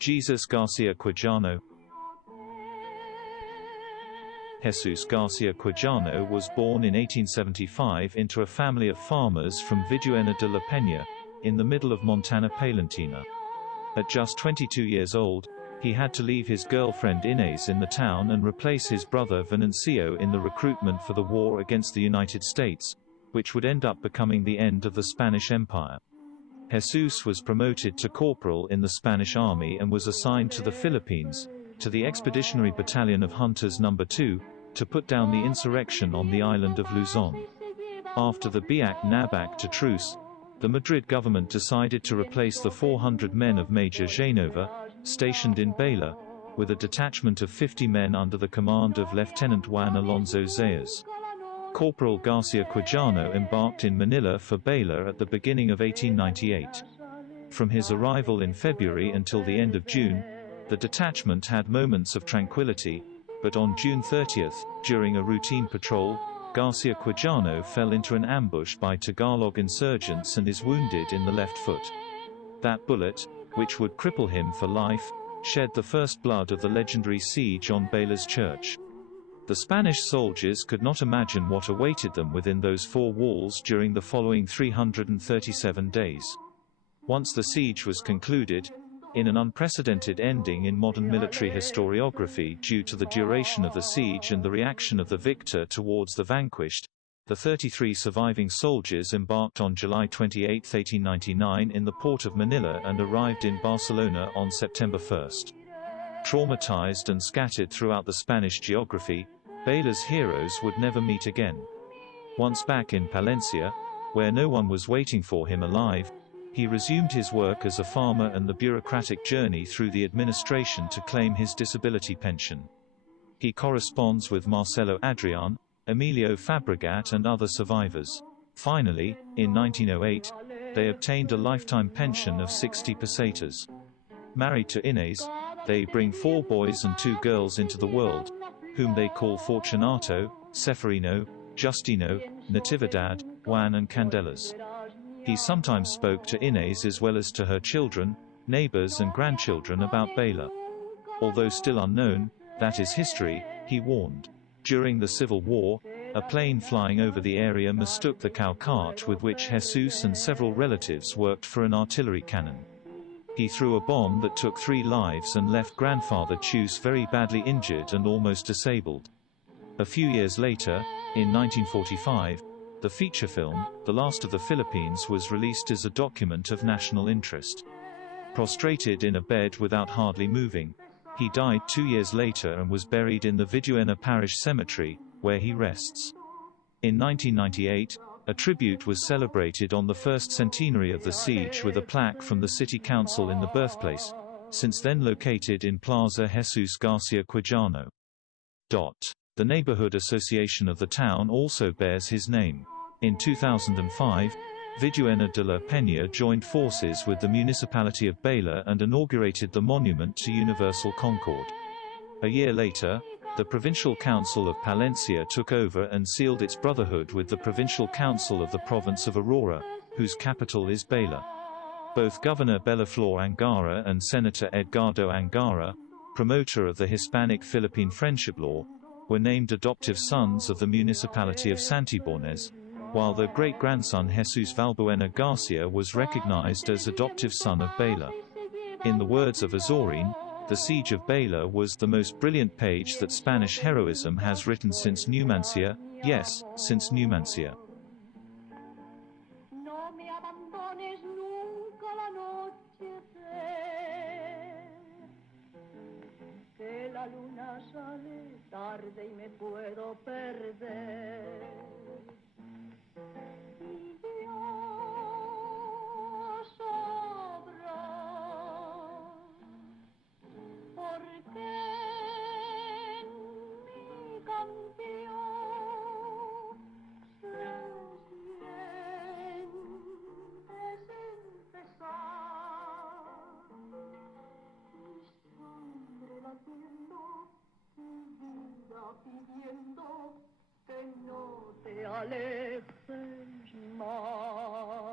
Jesus Garcia Quijano. Jesus Garcia Quijano was born in 1875 into a family of farmers from Villanueva de la Peña, in the middle of Montana Palentina. At just 22 years old, he had to leave his girlfriend Inés in the town and replace his brother Venancio in the recruitment for the war against the United States, which would end up becoming the end of the Spanish Empire. Jesus was promoted to corporal in the Spanish Army and was assigned to the Philippines, to the Expeditionary Battalion of Hunters No. 2, to put down the insurrection on the island of Luzon. After the Biak-Nabac to truce, the Madrid government decided to replace the 400 men of Major Genova, stationed in Baler, with a detachment of 50 men under the command of Lieutenant Juan Alonso Zayas. Corporal Garcia Quijano embarked in Manila for Baler at the beginning of 1898. From his arrival in February until the end of June, the detachment had moments of tranquility, but on June 30, during a routine patrol, Garcia Quijano fell into an ambush by Tagalog insurgents and is wounded in the left foot. That bullet, which would cripple him for life, shed the first blood of the legendary siege on Baler's church. The Spanish soldiers could not imagine what awaited them within those four walls during the following 337 days. Once the siege was concluded, in an unprecedented ending in modern military historiography due to the duration of the siege and the reaction of the victor towards the vanquished, the 33 surviving soldiers embarked on July 28, 1899 in the port of Manila and arrived in Barcelona on September 1. Traumatized and scattered throughout the Spanish geography, Baler's heroes would never meet again. Once back in Palencia, where no one was waiting for him alive, he resumed his work as a farmer and the bureaucratic journey through the administration to claim his disability pension. He corresponds with Marcelo Adrián, Emilio Fabregat and other survivors. Finally, in 1908, they obtained a lifetime pension of 60 pesetas. Married to Inés, they bring 4 boys and 2 girls into the world, whom they call Fortunato, Seferino, Justino, Natividad, Juan and Candelas. He sometimes spoke to Inés as well as to her children, neighbors and grandchildren about Baler. Although still unknown, that is history, he warned. During the Civil War, a plane flying over the area mistook the cow cart with which Jesus and several relatives worked for an artillery cannon. He threw a bomb that took 3 lives and left grandfather Chus very badly injured and almost disabled. A few years later, in 1945, the feature film, The Last of the Philippines, was released as a document of national interest. Prostrated in a bed without hardly moving, he died 2 years later and was buried in the Villanueva Parish Cemetery, where he rests. In 1998, a tribute was celebrated on the first centenary of the siege with a plaque from the city council in the birthplace, since then located in Plaza Jesus Garcia Quijano. The neighborhood association of the town also bears his name. In 2005, Villanueva de la Peña joined forces with the municipality of Baler and inaugurated the monument to Universal Concord. A year later, the Provincial Council of Palencia took over and sealed its brotherhood with the Provincial Council of the province of Aurora, whose capital is Baler. Both Governor Belaflor Angara and Senator Edgardo Angara, promoter of the Hispanic-Philippine Friendship Law, were named adoptive sons of the municipality of Santibornes, while their great-grandson Jesus Valbuena Garcia was recognized as adoptive son of Baler. In the words of Azorín, the siege of Baler was the most brilliant page that Spanish heroism has written since Numancia, yes, since Numancia. No me abandones nunca al anochecer, que la luna sale tarde y me puedo perder. Y Dios sabrá porque en mi campeón se siente sin pesar, mi sangre latiendo, mi vida pidiendo que no te alejes más.